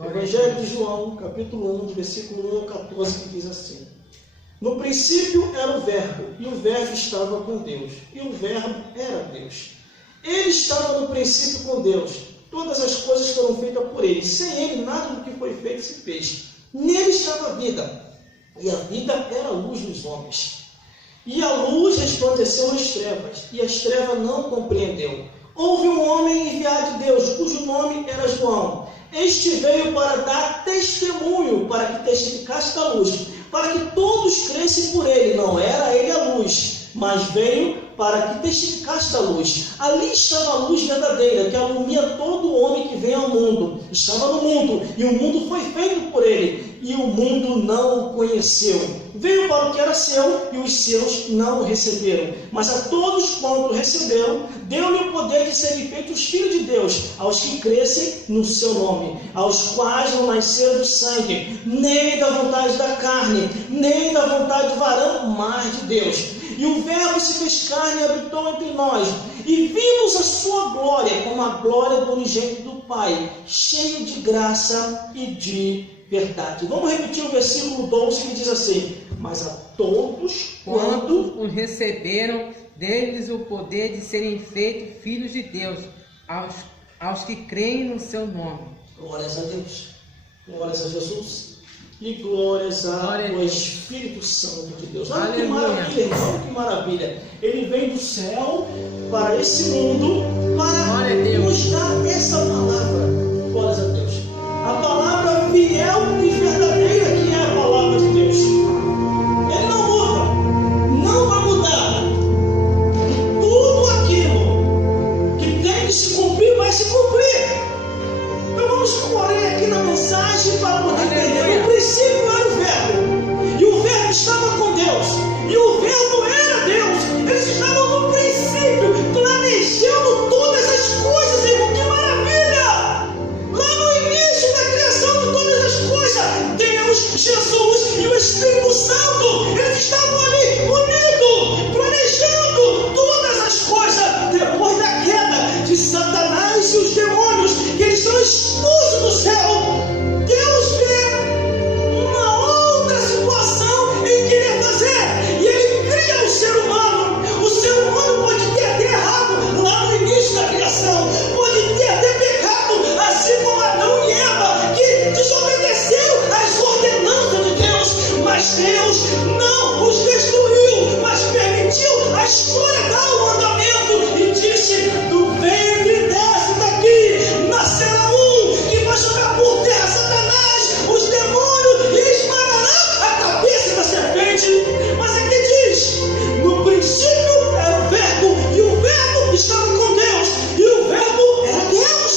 Evangelho de João, capítulo 1, versículo 1 ao 14, que diz assim: No princípio era o Verbo, e o Verbo estava com Deus, e o Verbo era Deus. Ele estava no princípio com Deus. Todas as coisas foram feitas por ele. Sem ele, nada do que foi feito se fez. Nele estava a vida, e a vida era a luz dos homens. E a luz resplandeceu nas trevas, e as trevas não compreendeu. Houve um homem enviado de Deus, cujo nome era João. Este veio para dar testemunho, para que testificasse da luz, para que todos crescem por ele. Não era ele a luz, mas veio para que testificasse da luz. Ali estava a luz verdadeira, que alumia todo homem que vem ao mundo. Estava no mundo, e o mundo foi feito por ele, e o mundo não o conheceu. Veio para o que era seu, e os seus não o receberam. Mas a todos quanto receberam, deu-lhe o poder de serem feitos filhos de Deus, aos que crescem no seu nome, aos quais não nasceram do sangue, nem da vontade da carne, nem da vontade do varão, mas de Deus. E o Verbo se fez carne e habitou entre nós, e vimos a sua glória, como a glória do unigênito do Pai, cheio de graça e de verdade. Vamos repetir o versículo 12, que diz assim: Mas a todos quanto os receberam, deles o poder de serem feitos filhos de Deus, aos que creem no seu nome. Glórias a Deus, glórias a Jesus e glórias ao Espírito Santo de Deus. Olha que maravilha, irmão, olha que maravilha. Ele vem do céu para esse mundo para nos dar essa palavra. Glórias a Deus. A palavra fiel e verdadeira, que é a palavra de Deus. Ele não muda, não vai mudar. E tudo aquilo que tem que se cumprir, vai se cumprir. Então vamos correr aqui na mensagem para poder entender. No princípio era o Verbo, e o Verbo estava com Deus, e o Verbo era Deus. Eles estavam no princípio, planejando todas as coisas, irmão, que maravilha! Lá no início da criação de todas as coisas, Deus, Jesus e o Espírito Santo, eles estavam ali unidos, planejando todas as coisas. Depois da queda de Satanás e os demônios, que eles são expulsos do céu, Deus vê uma outra situação em querer fazer, e Ele cria o ser humano. O ser humano pode ter até errado lá no início da criação, pode ter até pecado, assim como Adão e Eva, que desobedeceram às ordenanças de Deus, mas Deus não os destruiu, mas permitiu a história dar o andamento e disse: do ventre desse daqui nascerá um que vai jogar por terra Satanás, os demônios, e esmagará a cabeça da serpente. Mas aqui diz: no princípio era o Verbo, e o Verbo estava com Deus, e o Verbo era Deus.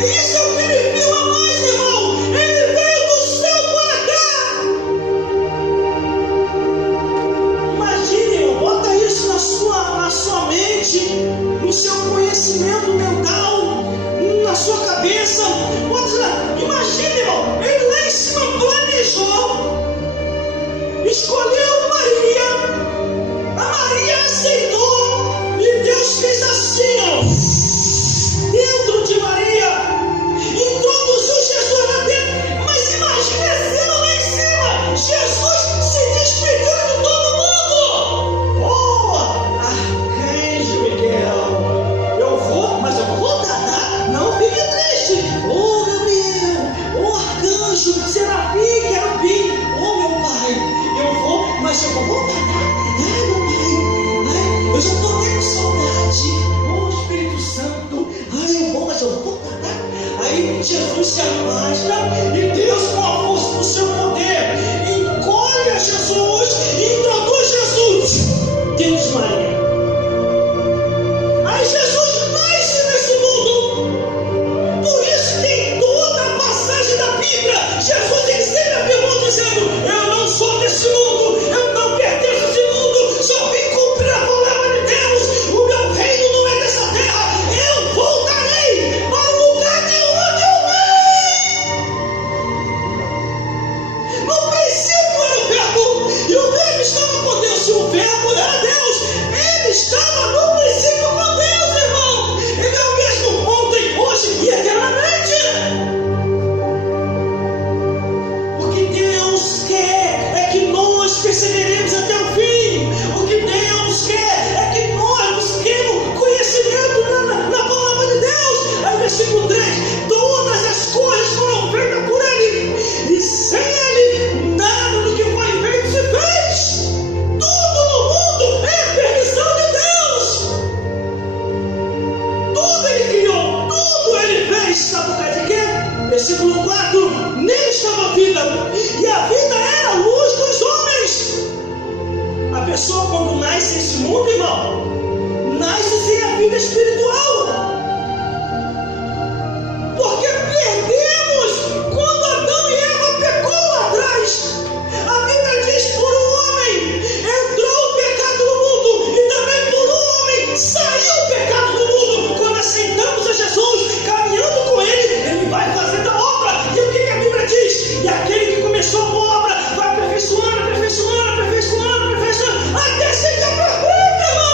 E isso é o que me filma mais, irmão. Ele veio do céu para cá. Imagine, irmão, bota isso na sua mente, no seu conhecimento mental, na sua cabeça. Imagine, irmão, ele lá em cima planejou, escolheu Maria, a Maria aceitou, e Deus fez assim, ó, dentro de Maria, introduziu Jesus lá dentro. Mas imagine a cena lá em cima, Jesus se despediu de todo mundo. Oh, arcanjo Miguel, eu vou, mas eu vou voltar, tá? Não fique triste. Oh, Gabriel, oh, arcanjo, serafim, querubim, oh, meu pai, eu vou, mas eu vou voltar, tá? Ai, meu pai, ai, eu já estou até com saudade. Oh, Espírito Santo, ai, eu vou, mas eu vou voltar, tá? Aí Jesus se afasta, e Deus, com a força do seu poder, encolhe a Jesus e introduz Jesus dentro de Maria. Aí Jesus nasce nesse mundo. Por isso que em toda a passagem da Bíblia, Jesus ele sempre afirmou dizendo: eu não sou desse mundo, eu não pertenço a esse mundo, só vim cumprir a palavra de Deus. O meu reino não é dessa terra, eu voltarei para o lugar de onde eu venho. No princípio era o Verbo, e o Verbo sabe por causa de quê? Versículo 4: nele estava a vida, e a vida era a luz dos homens. A pessoa, quando nasce nesse mundo, irmão, nasce sem a vida espiritual. Porque perdemos quando Adão e Eva pecou lá atrás. A Bíblia diz: por um homem entrou o pecado no mundo, e também por um homem saiu o pecado do mundo. Quando aceitamos a Jesus, caminhando com Ele, Ele vai fazendo a obra. E o que a Bíblia diz? E aquele que começou a boa obra vai aperfeiçoando, aperfeiçoando, aperfeiçoando, aperfeiçoando, até ser perfeito, irmão.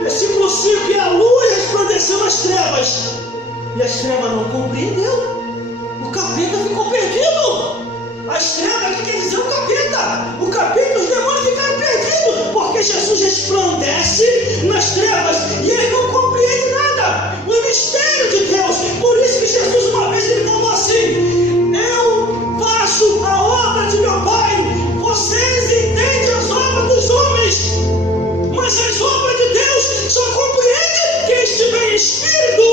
Versículo 5: e a luz resplandeceu nas trevas, e as trevas não compreendeu. O capeta ficou perdido. As trevas, que quer dizer o capeta? O capeta e os demônios ficaram perdidos, porque Jesus resplandece nas trevas e ele não compreende nada. O mistério de Deus. Por isso que Jesus, uma vez, ele falou assim: eu faço a obra de meu Pai. Vocês entendem as obras dos homens, mas as obras de Deus só compreende quem estiver em espírito.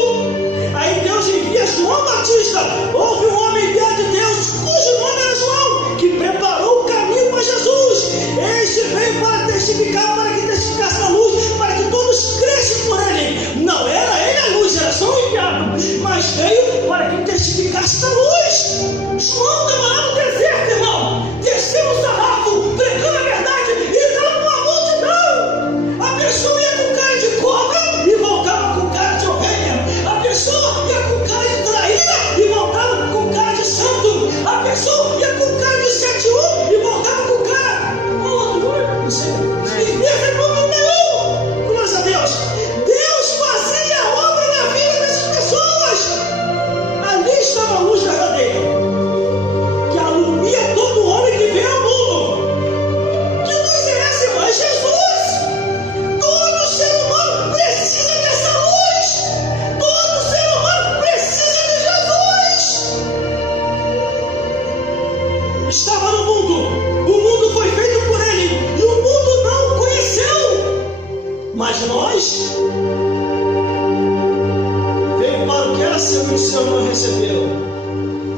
Aí Deus envia João Batista. Houve um homem enviado de Deus, cujo nome era João, que preparou o caminho para Jesus. Este veio para testificar, para que testificasse a luz, para que todos crescem por ele. Não era ele a luz, era só um enviado, mas veio para que testificasse a luz. João estava lá no deserto, irmão, descendo o sarrafo, pregando a verdade e dando uma multidão. A pessoa ia com cara de cobra e voltava com cara de ovelha. A pessoa ia com cara de traíra e voltava com cara de santo. A pessoa ia com cara de 7-1 e voltava com cara não sei, em nome nenhum. Glória a Deus. Deus fazia a obra na vida dessas pessoas. Ali estava a luz verdadeira, que alumia todo homem que vem ao mundo. Que luz é essa, irmão? É Jesus. Todo ser humano precisa dessa luz. Todo ser humano precisa de Jesus. Estava no mundo, o mundo foi feito por ele, e o mundo não o conheceu. Mas nós veio para o que era seu e o seu não recebeu.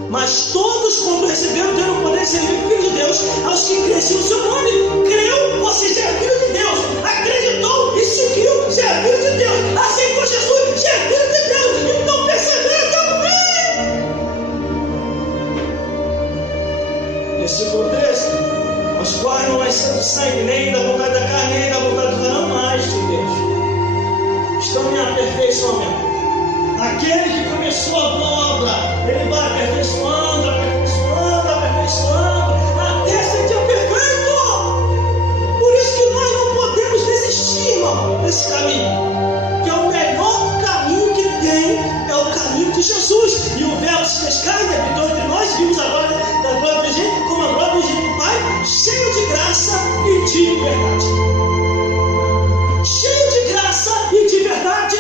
Mas todos, quando receberam, deram o poder de ser filho de Deus aos que cresciam o seu nome. Creu, você já é filho de Deus. Acreditou e seguiu, já é filho de Deus. Aceitou Jesus, já é filho de Deus. Então persevera até o fim. Versículo 13: aos quais não nasceu do sangue, nem da vontade da carne, nem da vontade do carne, mais de Deus. Estão em aperfeiçoamento. Aquele que começou a boa obra, ele vai aperfeiçoando, aperfeiçoando, aperfeiçoando, até ser dia perfeito. Por isso que nós não podemos desistir, irmão, desse caminho, que é o melhor caminho que tem, é o caminho de Jesus. E o verbo se fez carne, habitou entre nós, vimos agora da glória do Espírito, como a glória do Espírito do Pai, cheio de graça e de verdade. Cheio de graça e de verdade.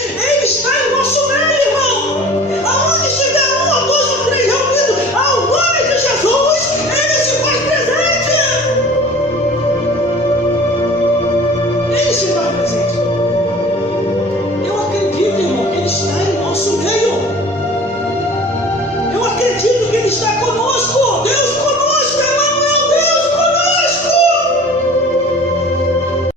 Ele está em nosso meio, irmão. Aonde estiver um ou dois ou três reunidos ao nome de Jesus, ele se faz presente. Ele se faz presente. Eu acredito, irmão, que ele está em nosso meio. Eu acredito que ele está conosco.